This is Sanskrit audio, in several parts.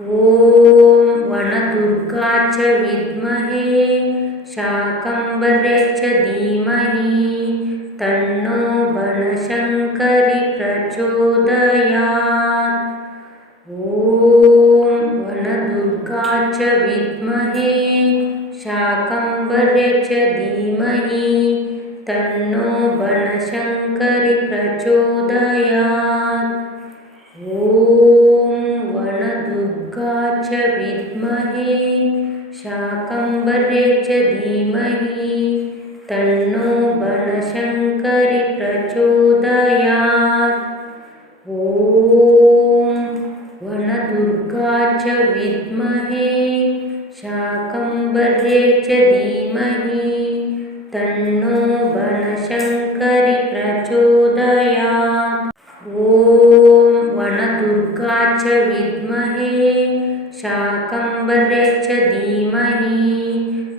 ॐ वनदुर्गा च विद्महे शाकम्भर्यै च धीमहि तन्नो बनशङ्करी प्रचोदयात्। ॐ वनदुर्गा च विद्महे शाकम्भर्यै च धीमहि तन्नो बनशङ्करी प्रचोदयात्। ॐ वनदुर्गा च विद्महे शाकम्भर्यै च धीमहि तन्नो बनशङ्करी प्रचोदयात्। ॐ वनदुर्गा च विद्महे शाकम्भर्यै च धीमहि तन्नो बनशङ्करी प्रचोदयात्। ॐ वनदुर्गा च विद्महे शाकम्भर्यै च धीमहि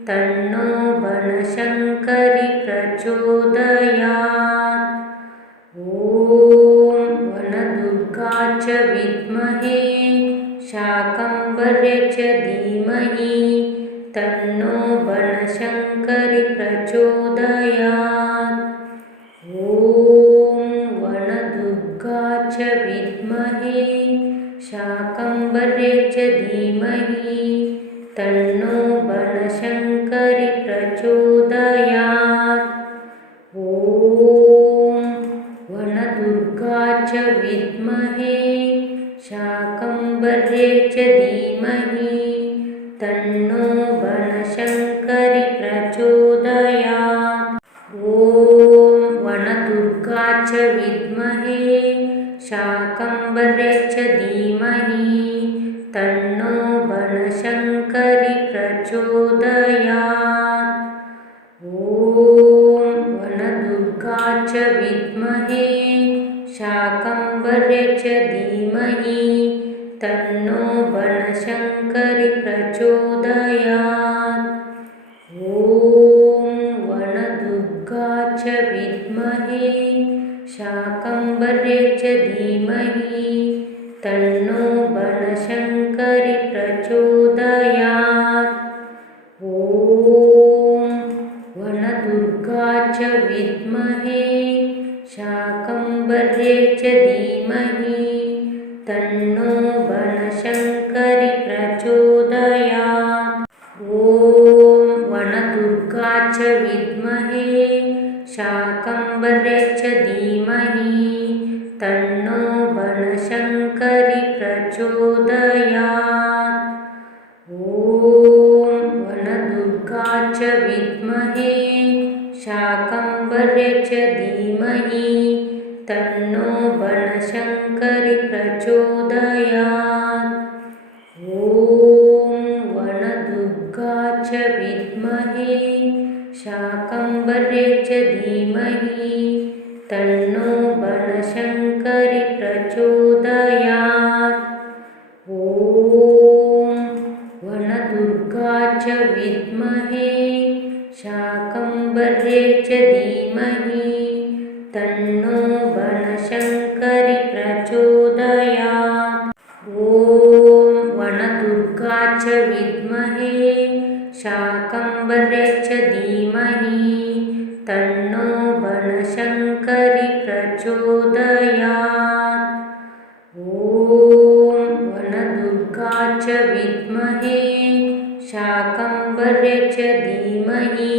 तन्नो बनशङ्करी प्रचोदयात्। ॐ वनदुर्गा च विद्महे शाकम्भर्यै च धीमहि तन्नो बनशङ्करी प्रचोदयात्। ॐ वनदुर्गा च विद्महे शाकम्भर्यै च धीमहि तन्नो बनशङ्करी प्रचोदयात्। ॐ वनदुर्गा च विद्महे शाकम्भर्यै च धीमहि तन्नो बनशङ्करी प्रचोदयात्। ॐ वनदुर्गा च विद्महे शाकम्भर्यै च धीमहि तन्नो बनशङ्करी प्रचोदयात्। ॐ वनदुर्गा च विद्महे शाकम्भर्यै च धीमहि तन्नो बनशङ्करी प्रचोदयात्। ॐ वनदुर्गा च विद्महे शाकम्भर्यै च धीमहि तन्नो बनशङ्करी प्रचोदयात्। ॐ वनदुर्गा च विद्महे शाकम्भर्यै च धीमहि तन्नो बनशङ्करी प्रचोदयात्। ॐ वनदुर्गा च विद्महे शाकम्भर्यै च धीमहि तन्नो बनशङ्करी प्रचोदयात्। ॐ वनदुर्गा च विद्महे शाकम्भर्यै च धीमहि तन्नो बनशङ्करी प्रचोदयात्। ॐ वनदुर्गा च विद्महे शाकम्भर्यै च धीमहि तन्नो बनशङ्करी प्रचोदयात्। ॐ वनदुर्गा च विद्महे शाकम्भर्यै च धीमहि तन्नो बनशङ्करी प्रचोदयात्। ॐ वनदुर्गा च विद्महे शाकम्भर्यै च धीमहि तन्नो बनशङ्करी प्रचोदयात्। ॐ वनदुर्गा च विद्महे शाकम्भर्यै च धीमहि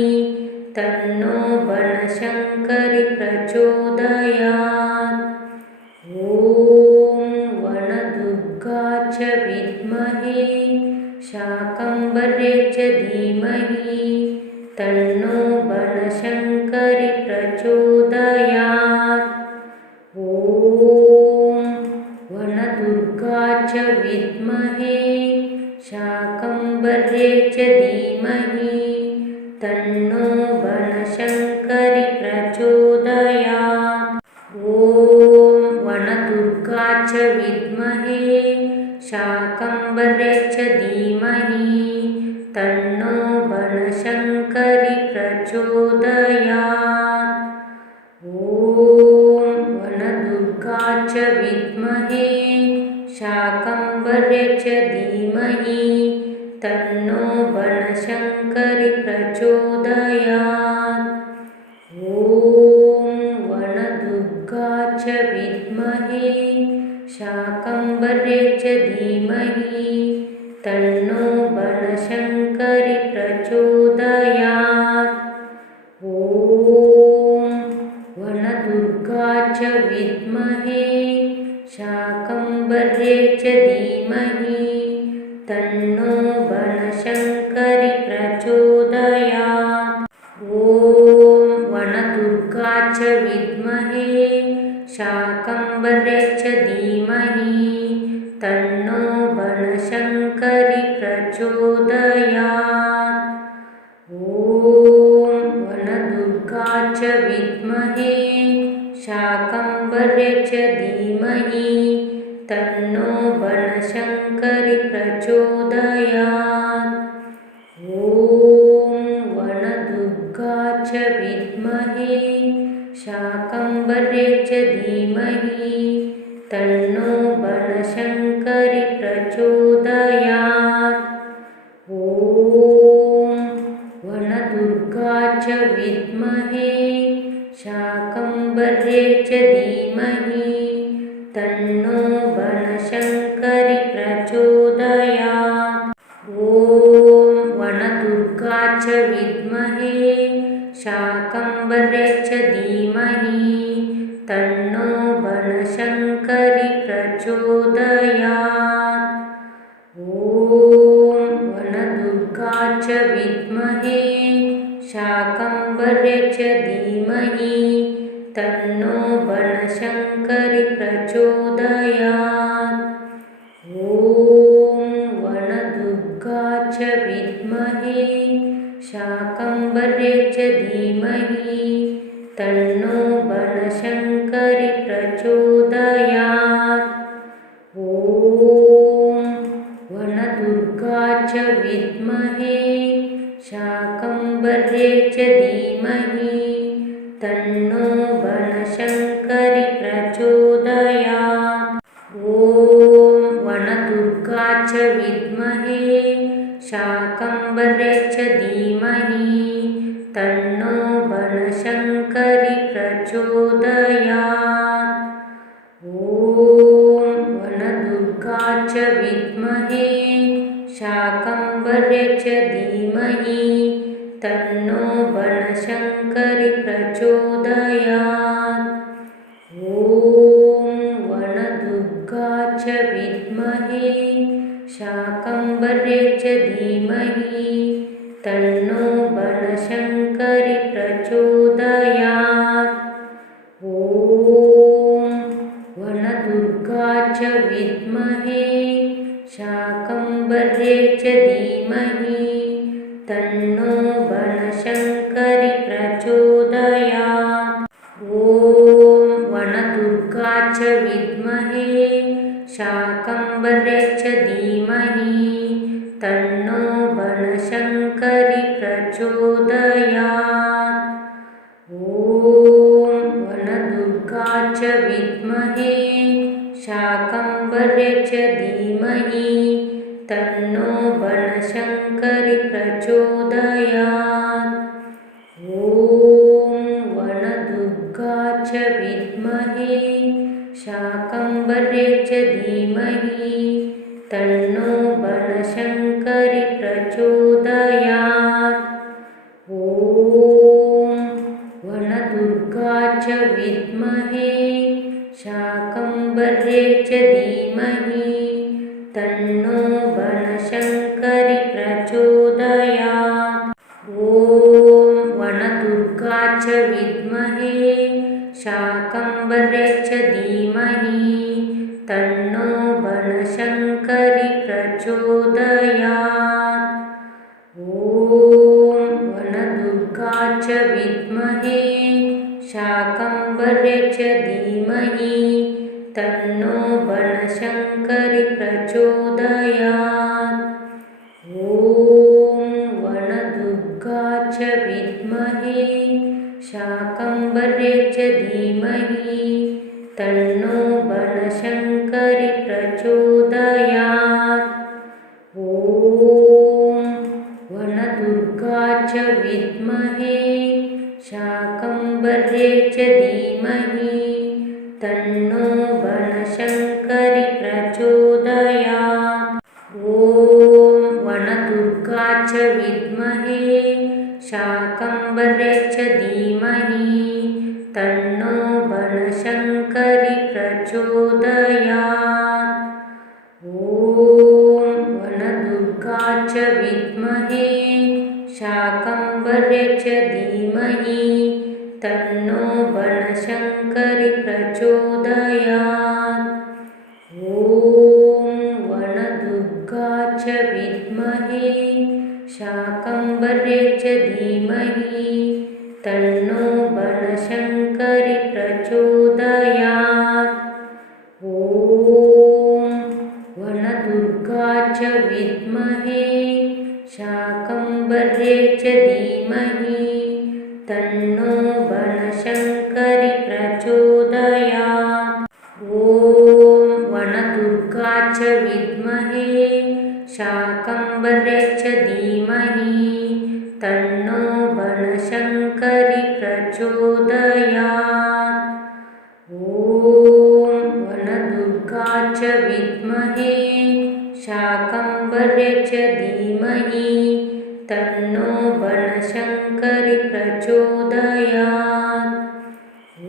तन्नो बनशङ्करी प्रचोदयात्। ॐ वनदुर्गा च विद्महे शाकम्भर्यै च धीमहि तन्नो बनशङ्करी प्रचोदयात्। ॐ वनदुर्गा च विद्महे शाकम्भर्यै च धीमहि तन्नो बनशङ्करी प्रचोदयात्। ॐ वनदुर्गा च विद्महे शाकम्भर्यै च धीमहि तन्नो बनशङ्करी प्रचोदयात्। ॐ वनदुर्गा च विद्महे शाकम्भर्यै शाकम्भर्य च धीमहि तन्नो बनशङ्करि प्रचोदयात्। ॐ वनदुर्गा च विद्महे शाकम्भर्य च धीमहि तन्नो बनशङ्करि प्रचोदयात्। ॐ वनदुर्गा च विद्महे शाकम्भर्य च धीमहि तन्नो बनशङ्करि प्रचोदयात्। ॐ वनदुर्गा च विद्महे शाकम्भर्य च धीमहि तन्नो बनशङ्करि प्रचोदयात्। ॐ वनदुर्गा च विद्महे शाकम्भर्य च धीमहि तन्नो बनशङ्करि प्रचोदयात्। ॐ वनदुर्गा च विद्महे शाकम्भर्य च धीमहि तन्नो बनशङ्करि प्रचोदयात्। ॐ वनदुर्गा च विद्महे शाकम्भर्य च धीमहि तन्नो बनशङ्करि प्रचोदयात्। ॐ वनदुर्गा च विद्महे शाकम्भर्य च धीमहि तन्नो बनशङ्करि प्रचोदयात्। ॐ वनदुर्गा च विद्महे शाकम्भर्य च धीमहि तन्नो बनशङ्करि प्रचोदयात्। ॐ वनदुर्गा च विद्महे शाकम्भर्य च धीमहि तन्नो बनशङ्करि प्रचोदयात्। ॐ वनदुर्गा च विद्महे शाकम्भर्य च धीमहि तन्नो बनशङ्करि प्रचोदयात्। ॐ वनदुर्गा च विद्महे शाकम्भर्य च धीमहि तन्नो बनशङ्करि प्रचोदयात्। ॐ वनदुर्गा च विद्महे शाकम्भर्य च धीमहि तन्नो बनशङ्करि प्रचोदयात्। ॐ वनदुर्गा च विद्महे शाकम्भर्य च धीमहि तन्नो बनशङ्करि प्रचोदयात्। ॐ वनदुर्गा च विद्महे शाकम्भर्य च धीमहि तन्नो बनशङ्करि प्रचोदयात्। ॐ वनदुर्गा च विद्महे शाकम्भर्य च धीमहि तन्नो बनशङ्करि प्रचोदयात्। ॐ वनदुर्गा च विद्महे शाकम्भर्य च धीमहि तन्नो बनशङ्करि प्रचोदयात्। ॐ वनदुर्गा च विद्महे शाकम्भर्य च धीमहि तन्नो बनशङ्करि प्रचोदयात्। ॐ वनदुर्गा च विद्महे शाकम्भर्य च धीमहि तन्नो बनशङ्करि प्रचोदयात्। ॐ वनदुर्गा च विद्महे शाकम्भर्य च धीमहि तन्नो बनशङ्करि प्रचोदयात्। ॐ वनदुर्गा च विद्महे शाकम्भर्य च धीमहि तन्नो बनशङ्करि प्रचोदयात्। ॐ वनदुर्गा च विद्महे शाकम्भर्य च धीमहि तन्नो बनशङ्करि प्रचोदयात्। शाकम्भर्ये च धीमहि तन्नो बनशङ्करि प्रचोदयात्। ॐ वनदुर्गा च विद्महे शाकम्भर्ये च धीमहि तन्नो बनशङ्करि प्रचोदयात्। ॐ वनदुर्गा च विद्महे शाकम्भर्ये च धीमहि तन्नो बनशङ्करि प्रचोदयात्। ॐ वनदुर्गा च विद्महे शाकम्भर्ये च धीमहि तन्नो बनशङ्करि प्रचोदयात्। ॐ वनदुर्गा च विद्महे शाकम्भर्ये च धीमहि तन्नो बनशङ्करि प्रचोदयात्। ॐ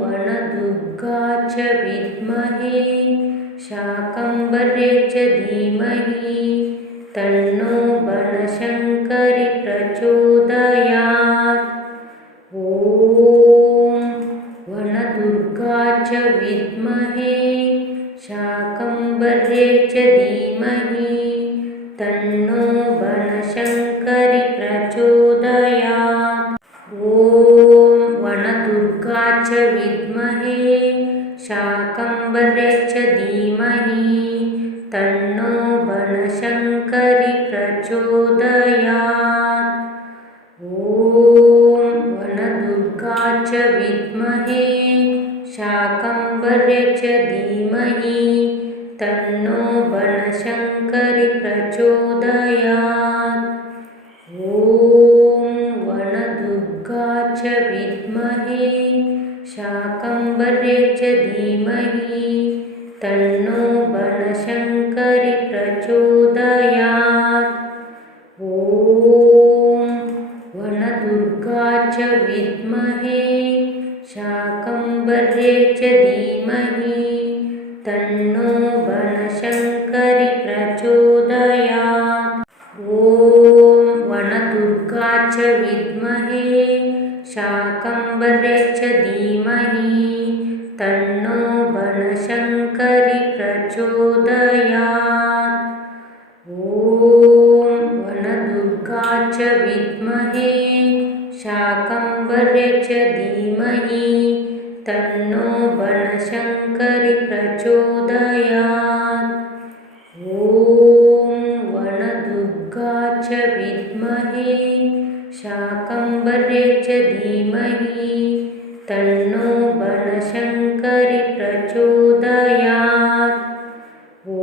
वनदुर्गा च विद्महे शाकम्भर्ये च धीमहि तन्नो बनशङ्करि प्रचोदयात्। ॐ वनदुर्गा च विद्महे शाकम्भर्ये च धीमहि तन्नो बनशङ्करि प्रचोदयात्। ॐ वनदुर्गा च विद्महे शाकम्भर्ये च धीमहि तन्नो बनशङ्करि प्रचोदयात्। ॐ वनदुर्गा च विद्महे शाकम्भर्ये च धीमहि तन्नो बनशङ्करि प्रचोदयात्। ॐ वनदुर्गा च विद्महे शाकम्भर्ये च धीमहि तन्नो बनशङ्करि प्रचोदयात्। ॐ वनदुर्गा च विद्महे शाकम्भर्ये च धीमहि तन्नो बनशङ्करि प्रचोदयात्। ॐ वनदुर्गा च विद्महे शाकम्भर्ये च धीमहि तन्नो बनशङ्करि प्रचोदयात्। ॐ वनदुर्गा च विद्महे शाकम्भर्ये च धीमहि तन्नो बनशङ्करि प्रचोदयात्। ॐ वनदुर्गा च विद्महे शाकम्भर्ये च धीमहि तन्नो बनशङ्करि प्रचोदयात्। ॐ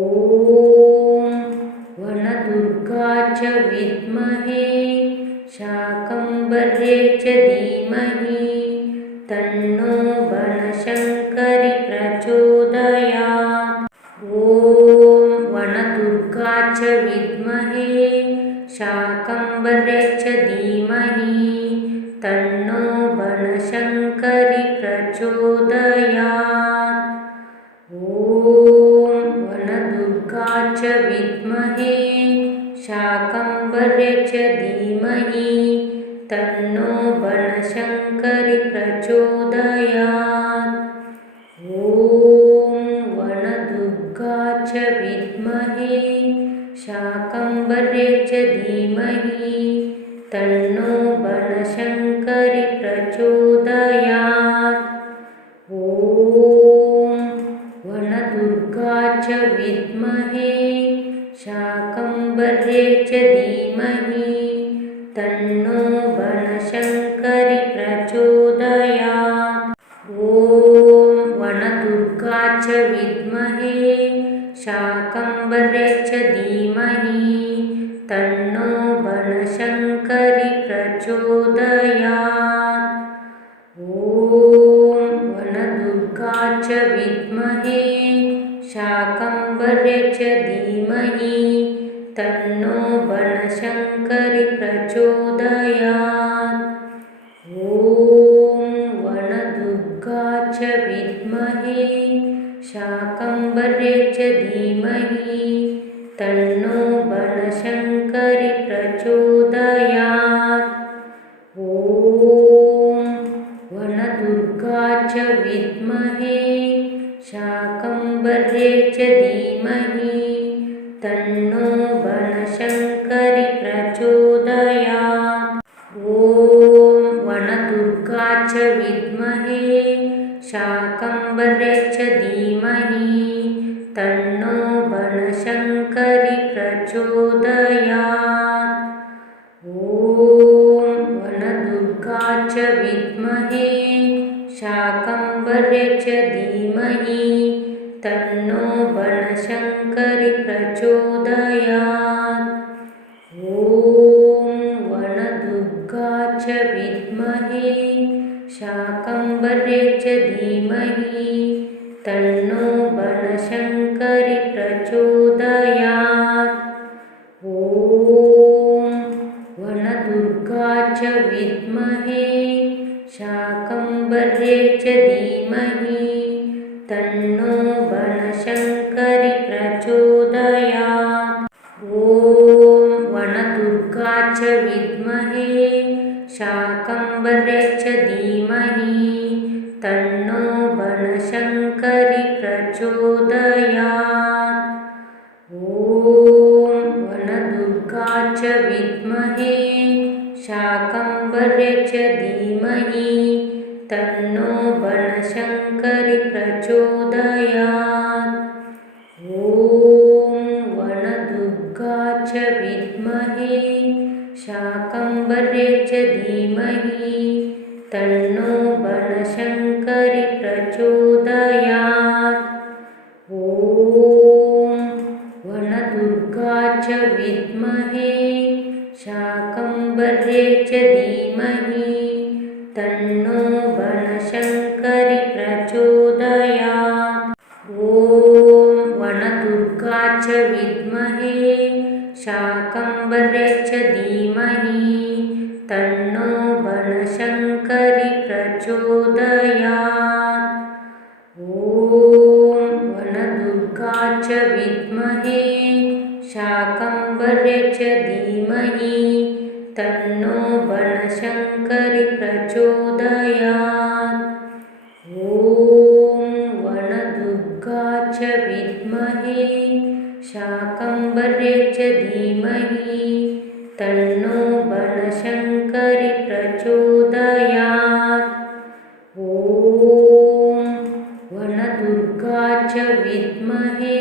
वनदुर्गा च विद्महे शाकम्भर्ये च धीमहि तन्नो बनशङ्करि प्रचोदयात्। ॐ वनदुर्गा च विद्महे शाकम्भर्ये च धीमहि तन्नो बनशङ्करि प्रचोदयात्। ॐ वनदुर्गा च विद्महे शाकम्भर्ये च धीमहि तन्नो बनशङ्करि प्रचोदयात्। ॐ वनदुर्गा च विद्महे शाकम्भर्ये च धीमहि तन्नो बनशङ्करि प्रचोदयात्। ॐ वनदुर्गा च विद्महे शाकम्भर्ये च धीमहि तन्नो बनशङ्करि प्रचोदयात्। ॐ वनदुर्गा च विद्महे शाकम्भर्ये च धीमहि तन्नो बनशङ्करि प्रचोदयात्। ॐ वनदुर्गा च विद्महे शाकम्भर्ये च धीमहि तन्नो बनशङ्करि प्रचोदयात्। ॐ वनदुर्गा च विद्महे शाकम्भर्ये च धीमहि तन्नो बनशङ्करि प्रचोदयात्। तन्नो बनशङ्करि प्रचोदयात्। ॐ वनदुर्गा च विद्महे शाकम्भर्यै च धीमहि तन्नो बनशङ्करि प्रचोदयात्। ॐ वनदुर्गा च विद्महे शाकम्भर्यै च धीमहि तन्नो बनशङ्करि प्रचोदयात्। ॐ वनदुर्गा च विद्महे शाकम्भर्यै च धीमहि तन्नो बनशङ्करि प्रचोदयात्। ॐ वनदुर्गा च विद्महे शाकम्भर्यै च धीमहि तन्नो बनशङ्करि प्रचोदयात्। ॐ वनदुर्गा च विद्महे शाकम्भर्यै च धीमहि तन्नो बनशङ्करि प्रचोदयात्। ॐ वनदुर्गा च विद्महे शाकम्भर्यै च धीमहि तन्नो बनशङ्करि प्रचोदयात्। ॐ वनदुर्गा च विद्महे शाकम्भर्यै च धीमहि तन्नो बनशङ्करि प्रचोदयात्। ॐ वनदुर्गा च विद्महे शाकम्भर्यै च धीमहि तन्नो बनशङ्करि प्रचोदयात्। ॐ वनदुर्गा च विद्महे शाकम्भर्यै च धीमहि तन्नो बनशङ्करि प्रचोदयात्। ॐ वनदुर्गा च विद्महे शाकम्भर्यै च धीमहि तन्नो बनशङ्करि प्रचोदयात्। ॐ वनदुर्गा च विद्महे शाकम्भर्यै च धीमहि तन्नो बनशङ्करि प्रचोदयात्। ॐ वनदुर्गा च विद्महे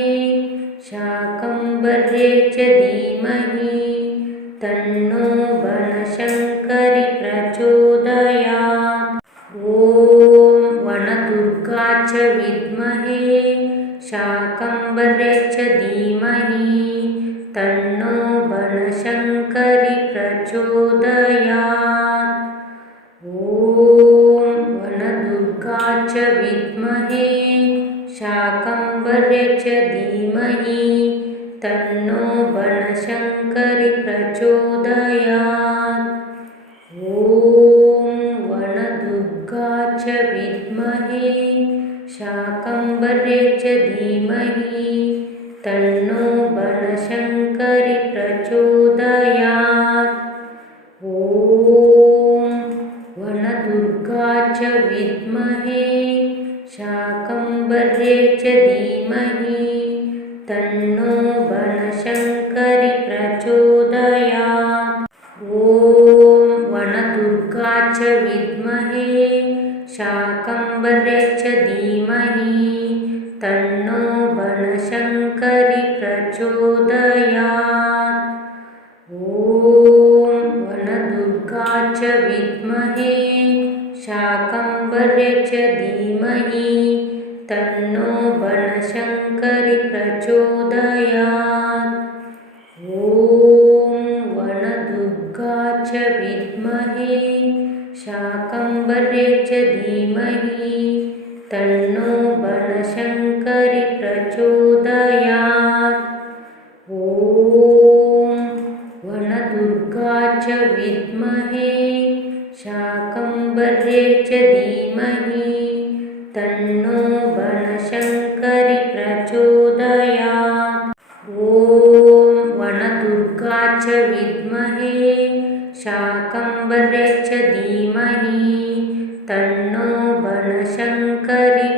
शाकम्भर्यै च धीमहि तन्नो बनशङ्करि प्रचोदयात्। ॐ वनदुर्गा च विद्महे शाकम्भर्यै च धीमहि तन्नो बनशङ्करि प्रचोदयात्। ॐ वनदुर्गा च विद्महे शाकम्भर्यै च धीमहि तन्नो बनशङ्करि प्रचोदयात्। ॐ वनदुर्गा च विद्महे शाकम्भर्यै च धीमहि तन्नो बनशङ्करि प्रचोदयात्। ॐ वनदुर्गा च विद्महे शाकम्भर्यै च धीमहि तन्नो बनशङ्करि प्रचोदयात्। ॐ वनदुर्गा च विद्महे शाकम्भर्यै च धीमहि तन्नो बनशङ्करि प्रचोदयात्। ॐ वनदुर्गा च विद्महे शाकम्भर्यै च धीमहि तन्नो बनशङ्करि प्रचोदयात्। ॐ वनदुर्गा च विद्महे शाकम्भर्यै च धीमहि तन्नो बनशङ्करि प्रचोदयात्। ॐ वनदुर्गा च विद्महे शाकम्भर्यै च धीमहि तन्नो बनशङ्करि प्रचोदयात्। ॐ वनदुर्गा च विद्महे शाकम्भर्यै च धीमहि तन्नो बनशङ्करि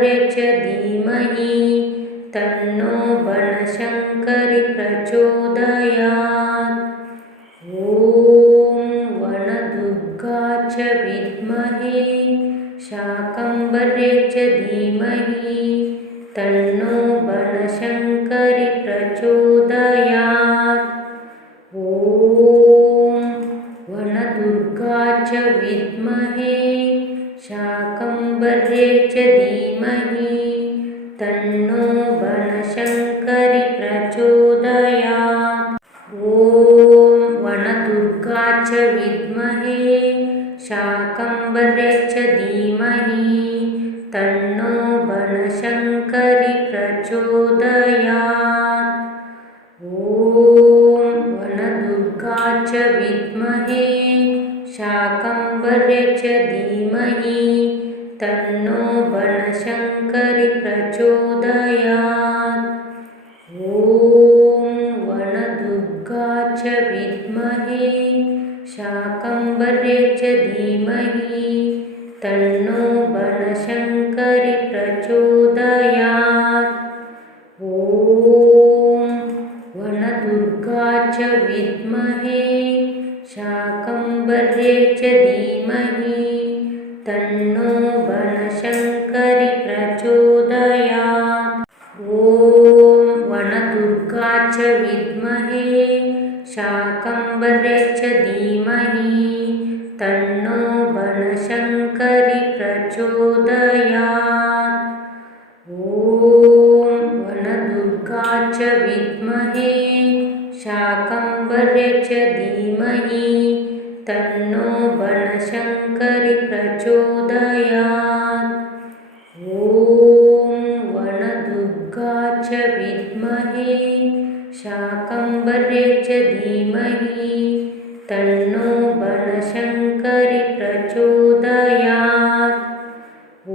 शाकम्भर्ये च धीमहि तन्नो बनशङ्करि प्रचोदयात्। ॐ वनदुर्गा च विद्महे शाकम्भर्ये च धीमहि तन्नो बनशङ्करि प्रचोदयात्। ॐ वनदुर्गा च विद्महे शाकम्भर्ये च धीमहि तन्नो बनशङ्करि प्रचोदयात्। ॐ वनदुर्गा च विद्महे शाकम्भर्ये च धीमहि तन्नो बनशङ्करि प्रचोदयात्। ॐ वनदुर्गा च विद्महे शाकम्भर्ये च धीमहि तन्नो बनशङ्करि प्रचोदयात्। ॐ वनदुर्गा च विद्महे शाकम्भर्ये च धीमहि तन्नो बनशङ्करि प्रचोदयात्। ॐ वनदुर्गा च विद्महे शाकम्भर्ये च धीमहि तन्नो बनशङ्करि प्रचोदयात्। ॐ वनदुर्गा च विद्महे शाकम्भर्ये च धीमहि तन्नो बनशङ्करि प्रचोदयात्। ॐ वनदुर्गा च विद्महे शाकम्भर्ये च धीमहि तन्नो बनशङ्करि प्रचोदयात्। ॐ वनदुर्गा च विद्महे शाकम्भर्ये च धीमहि तन्नो बनशङ्करि प्रचोदयात्। ॐ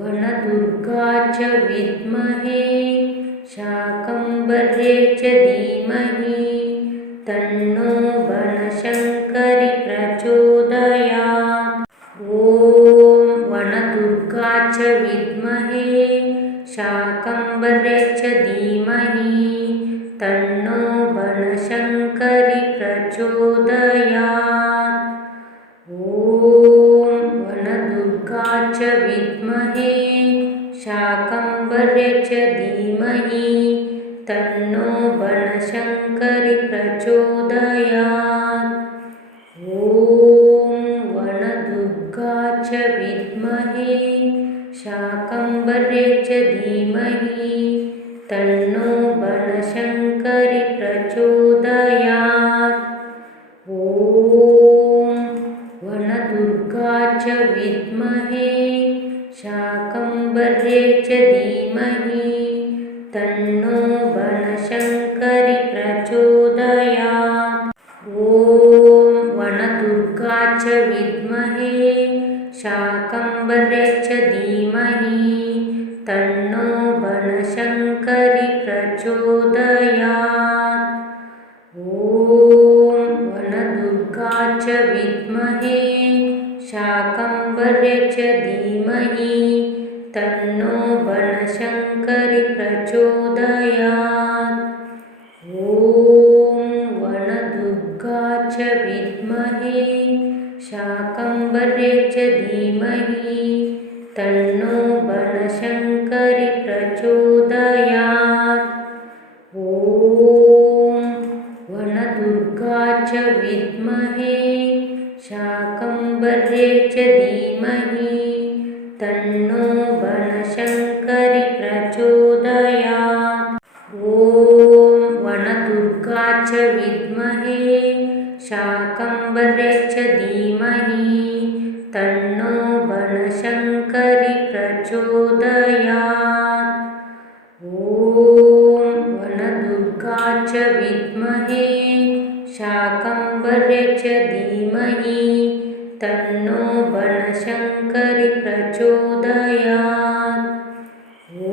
वनदुर्गा च विद्महे शाकम्भर्ये च धीमहि तन्नो बनशङ्करि प्रचोदयात्। ॐ वनदुर्गा च विद्महे शाकम्भर्ये च धीमहि तन्नो बनशङ्करि प्रचोदयात्। ॐ वनदुर्गा च विद्महे शाकम्भर्ये च धीमहि तन्नो बनशङ्करि प्रचोदयात्। ॐ वनदुर्गा च विद्महे शाकम्भर्ये च धीमहि तन्नो बनशङ्करि प्रचोदयात्। ॐ वनदुर्गा च विद्महे शाकम्भर्ये च धीमहि तन्नो बनशङ्करि प्रचोदयात्। ॐ वनदुर्गा च विद्महे शाकम्भर्ये च धीमहि तन्नो बनशङ्करि प्रचोदयात्। ॐ वनदुर्गा च विद्महे शाकम्भर्ये च धीमहि तन्नो बनशङ्करि प्रचोदयात्। ॐ वनदुर्गा च विद्महे शाकम्भर्ये च धीमहि तन्नो बनशङ्करि प्रचोदयात्। ॐ वनदुर्गा च विद्महे शाकम्भर्ये च धीमहि तन्नो बनशङ्करि प्रचोदयात्। ॐ वनदुर्गा च विद्महे शाकम्भर्ये च धीमहि तन्नो बनशङ्करि प्रचोदयात्। ॐ वनदुर्गा च विद्महे शाकम्भर्ये च धीमहि तन्नो बनशङ्करि प्रचोदयात्। ॐ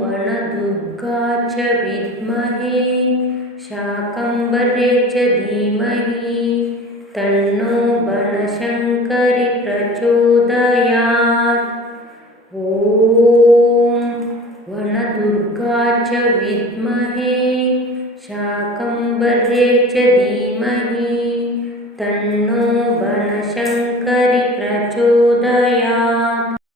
वनदुर्गा च विद्महे शाकम्भर्ये च धीमहि तन्नो बनशङ्करि प्रचोदयात्। तन्नो बनशङ्करि प्रचोदयात्।